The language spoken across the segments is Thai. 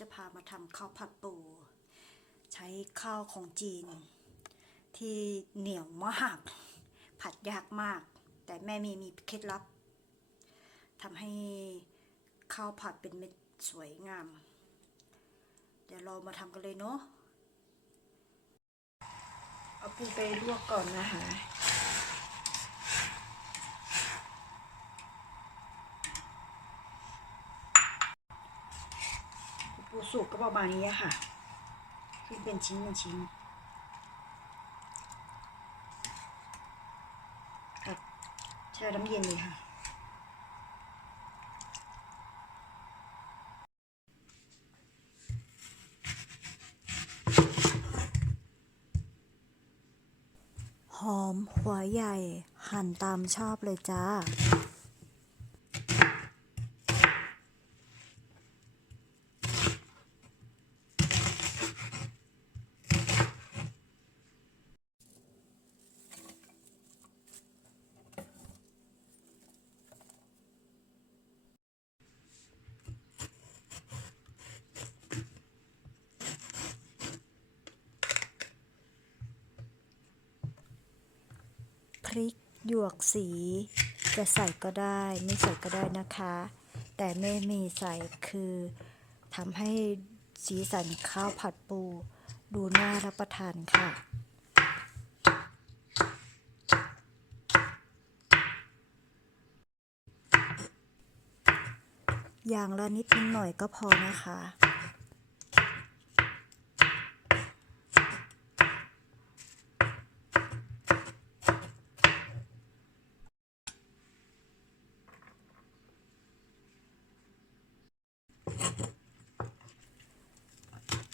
จะพามาทำข้าวผัดปู ใช้ข้าวของจีน ที่เหนียวมากผัดยากมาก แต่แม่มีมีเคล็ดลับทำให้ข้าวผัดเป็นเม็ดสวยงาม เดี๋ยวเรามาทำกันเลยเนาะเอาปูไปลวกก่อนนะคะ ปูสุกก็ประมาณนี้ค่ะที่เป็นชิ้นเป็นชิ้นครับแช่น้ำเย็นเลยค่ะหอมหัวใหญ่ หั่นตามชอบเลยจ้า พริกหยวกสี จะใส่ก็ได้ไม่ใส่ก็ได้นะคะ แต่แม่มีใส่คือทำให้สีสันข้าวผัดปู ดูน่ารับประทานค่ะอย่างละนิดนิดหน่อยก็พอนะคะ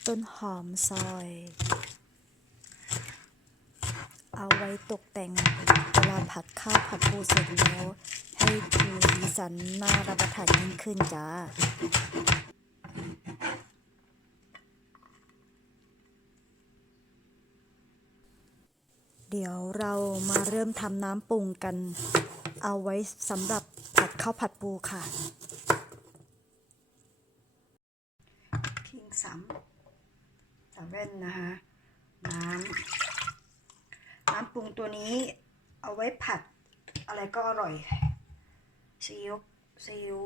ต้นหอมซอย เอาไว้ตกแต่งเวลาผัดข้าวผัดปูเสร็จแล้ว ให้ดูสีสันน่ารับประทานยิ่งขึ้นจ้าเดี๋ยวเรามาเริ่มทำน้ำปรุงกัน เอาไว้สำหรับผัดข้าวผัดปูค่ะ คิงสามสาม แว่นนะคะน้ำน้ำปรุงตัวนี้เอาไว้ผัดอะไรก็อร่อยซีอิ๊วซีอิ๊ว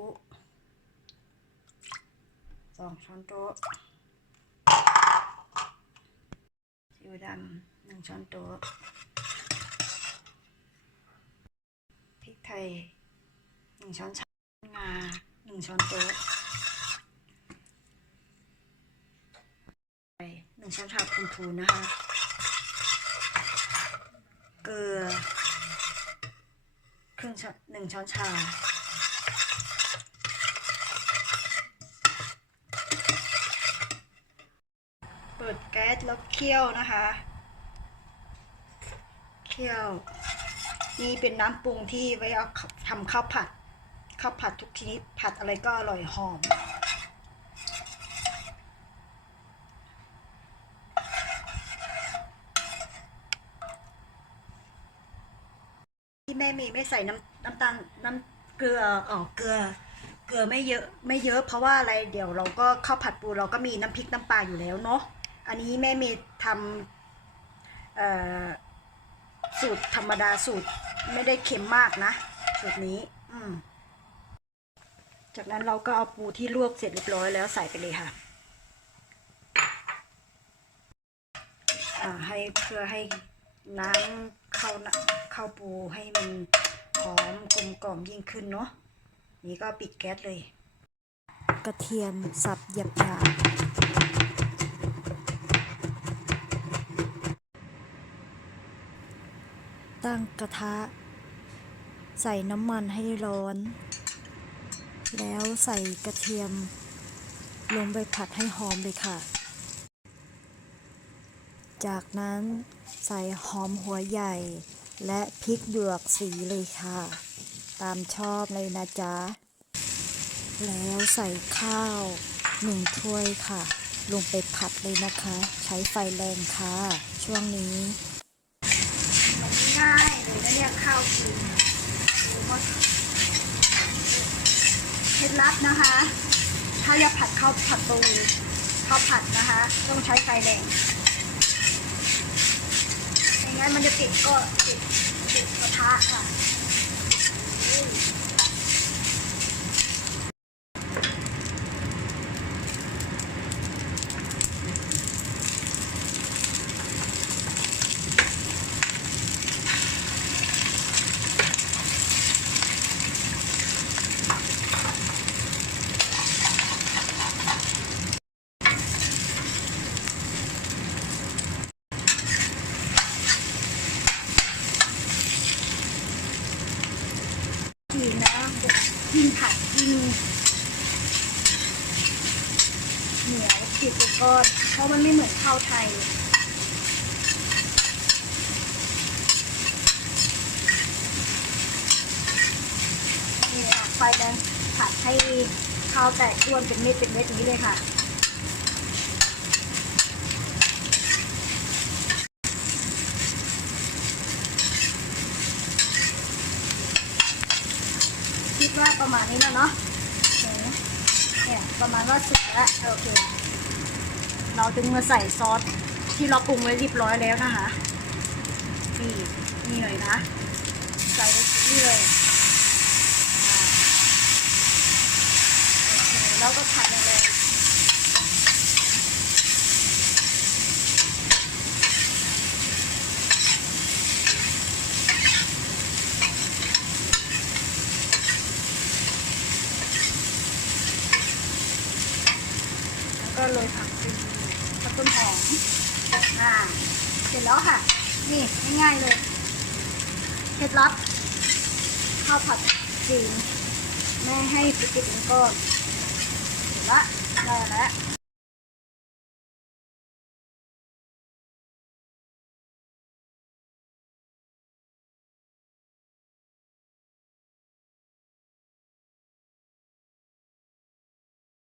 สองช้อนโต๊ะซีอิ๊วดำหนึ่งช้อนโต๊ะพริกไทยหนึ่งช้อนชางาหนึ่งช้อนโต๊ะ หนึ่งช้อนชาพูนพูนนะคะ เกลือครึ่งช้อนหนึ่งช้อนชา เปิดแก๊สแล้วเคี่ยวนะคะ เคี่ยว นี่เป็นน้ำปรุงที่ไว้เอาทำข้าวผัดข้าวผัดทุกชนิดผัดอะไรก็อร่อยหอม ม่มีไม่ใส่น้ำน้ำตาลน้ำเกลืออ๋อเกลือ เกลือไม่เยอะไม่เยอะเพราะว่าอะไรเดี๋ยวเราก็ข้าวผัดปูเราก็มีน้ำพริกน้ำปลาอยู่แล้วเนาะอันนี้แม่มีทำเอ่อสูตรธรรมดาสูตรไม่ได้เค็มมากนะสูตรนี้ อืมจากนั้นเราก็เอาปูที่ลวกเสร็จเรียบร้อยแล้วใส่ไปเลยค่ะอ่าให้เพื่อให้น้ำเข้าน่ะข้าปูให้มันหอมกลมกล่อมยิ่งขึ้นเนาะนี่ก็ปิดแก๊สเลย กระเทียมสับหยาบหยาบตั้งกระทะ ใส่น้ำมันให้ร้อน แล้วใส่กระเทียม ลงไปผัดให้หอมเลยค่ะ จากนั้นใส่หอมหัวใหญ่ และพริกหยวกสีเลยค่ะ ตามชอบเลยนะจ๊ะ แล้วใส่ข้าวหนึ่งถ้วยค่ะ ลงไปผัดเลยนะคะ ใช้ไฟแรงค่ะ ช่วงนี้ง่ายเลยนะเนี่ยข้าวกินเคล็ดลับนะคะถ้าอยากผัดข้าวผัดปูข้าวผัดนะคะ ต้องใช้ไฟแดง งั้นมันจะติดก็ติดติดกระทะค่ะอืมดีนะยิ่งผัดยิ่ง เหนียวติดเป็นก้อนเพราะมันไม่เหมือนข้าวไทยนี่ค่ะไฟแดงผัดให้ข้าวแตกร่วนเป็นเม็ดเป็นเม็ดอย่างนี้เลยค่ะคิดว่าประมาณนี้แล้วเนาะเห็นไหมเนี่ย ประมาณว่าสุกแล้วโอเค เราจึงมาใส่ซอสที่เราปรุงไว้เรียบร้อยแล้วนะคะนี่นี่เลยนะ ใส่ไปนี่เลยโอเคแล้วก็ผัดเลย ก็โรยผักชีผักต้นหอมอ่าเสร็จแล้วค่ะ นี่ง่ายๆเลยเคล็ดลับข้าวผัดจีนแม่ให้ติดติดเป็นก้อนเสร็จละได้แล้ว